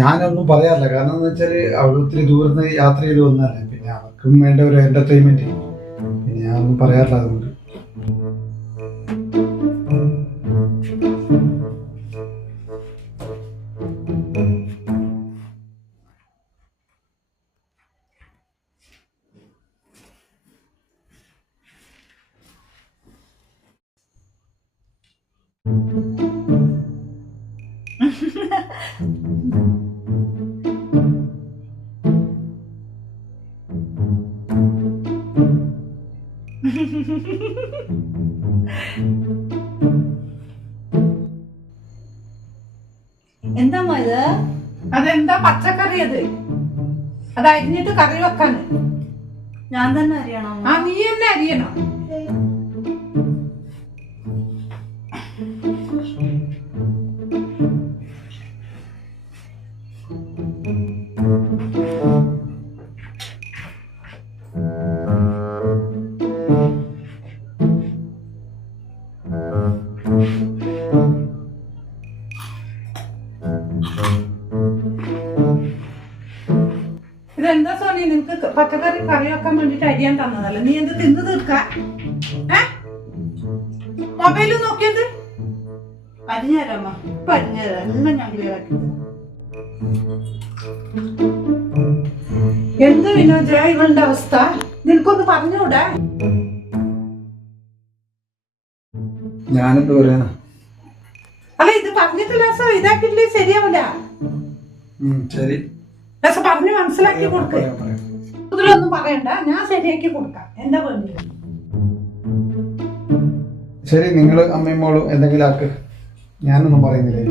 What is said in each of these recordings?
ഞാനൊന്നും പറയാറില്ല, കാരണം എന്ന് വെച്ചാല് അവിടെ ഒത്തിരി ദൂരത്ത് യാത്ര ചെയ്ത് വന്നതല്ലേ, പിന്നെ അവർക്കും വേണ്ട ഒരു എന്റർടൈൻമെന്റ്, പിന്നെ ഞാനൊന്നും പറയാറില്ല അതുകൊണ്ട്. എന്താ ഇത്? അതെന്താ പച്ചക്കറി? അത് അരിഞ്ഞിട്ട് കറി വെക്കാന്. ഞാൻ തന്നെ അറിയണോ? ആ, നീ തന്നെ അരിയണോ? ഇതെന്താ സോണി, നിനക്ക് പച്ചക്കറി കറി വെക്കാൻ വേണ്ടിട്ട് അരിയാൻ തന്നതല്ല, നീ എന്ത് തിന്ന് തീർക്ക? മൊബൈല് നോക്കിയത്? അരിഞ്ഞുതരാമ്മ, ഇപ്പൊ അരിഞ്ഞുതരാം. എല്ലാം ഞാൻ ക്ലിയർ ആക്കി. എന്ത് വിനോദ ഇവളുടെ അവസ്ഥ? നിനക്കൊന്ന് പറഞ്ഞൂടെ? ഞാനെന്ത് പറയാനാ? അല്ല, ഇത് പറഞ്ഞിട്ട് ലാസം ഇതാക്കിയില്ലേ ശരിയാവില്ല. ശരി, ലാസം പറഞ്ഞ് മനസ്സിലാക്കി കൊടുക്ക. ഇതിലൊന്നും പറയണ്ട, ഞാൻ ശരിയാക്കി കൊടുക്കാം. എന്താ വേണ്ടി? ശരി, നിങ്ങള് അമ്മയും മോളും എന്തെങ്കിലും ആക്ക്, ഞാനൊന്നും പറയുന്നില്ലേ.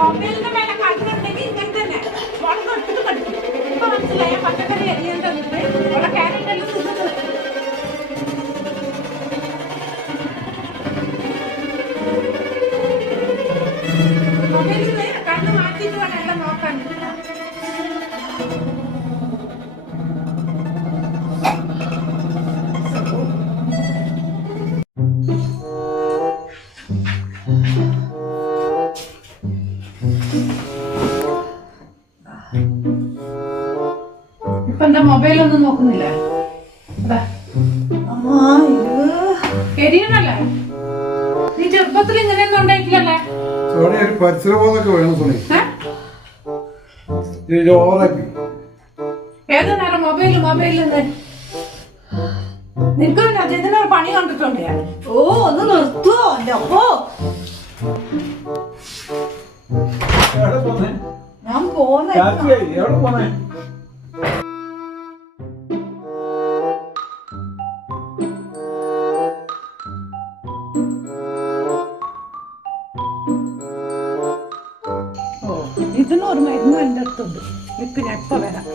മൊബൈലിന്റെ മേലെ കണ്ണുണ്ടെങ്കിൽ ഇങ്ങനെ തന്നെ വളർന്ന് എടുത്തിട്ട് പഠിക്കും. ഇപ്പൊ മനസ്സിലായ പച്ചക്കറി അരിയാൻ തന്നിട്ട് ഉള്ള ക്യാരറ്റ് എല്ലാം തിന്നത്. മൊബൈലിൽ കണ്ണ് മാറ്റിയിട്ട് വേണം എല്ലാം നോക്കാൻ. ഇപ്പൊ എന്താ മൊബൈലൊന്നും നോക്കുന്നില്ലേ? എരിയണല്ലേ? നീ ചെറുപ്പത്തിൽ ഇങ്ങനെയൊന്നും ഉണ്ടായിട്ടില്ലല്ലേ? സോണി, ഒരു പരിസരബോധമൊക്കെ വേണം സോണി. ഓവറാക്കി. ഏത് നേരം മൊബൈല് നിനക്ക് ഇതിനൊരു പണി കണ്ടിട്ടുണ്ട് ഞാൻ. ഓ, ഒന്ന് നിർത്തുവോ? എന്റെ അപ്പോ ഞാൻ പോന്നെ. ഇതിനൊരു മരുന്ന് എൻ്റെ അടുത്തുണ്ട്. നിക്ക്, ഞാൻ ഇപ്പൊ വരാം.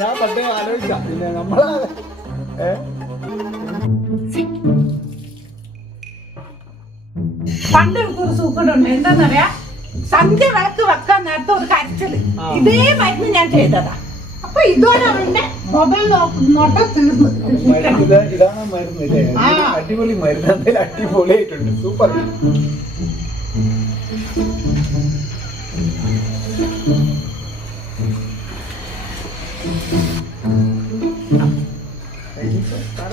ഞാൻ പണ്ടേ ആലോചിച്ച പിന്നെ നമ്മളെ പണ്ട് എനിക്കൊരു സൂക്കടുണ്ട്. എന്താന്നറിയാ, സന്ധ്യ വിളക്ക് വെക്കാൻ നേരത്തെ ഒരു കരച്ചില്. ഇതേ മരുന്ന് ഞാൻ ചെയ്തതാ. അപ്പൊ ഇതോടെ അവന്റെ മൊബൈൽ നോട്ടം തീർന്നു. ഇതാണ് മരുന്ന്, അടിപൊളി മരുന്ന്, എന്തായാലും അടിപൊളിയായിട്ടുണ്ട്, സൂപ്പർ. പറ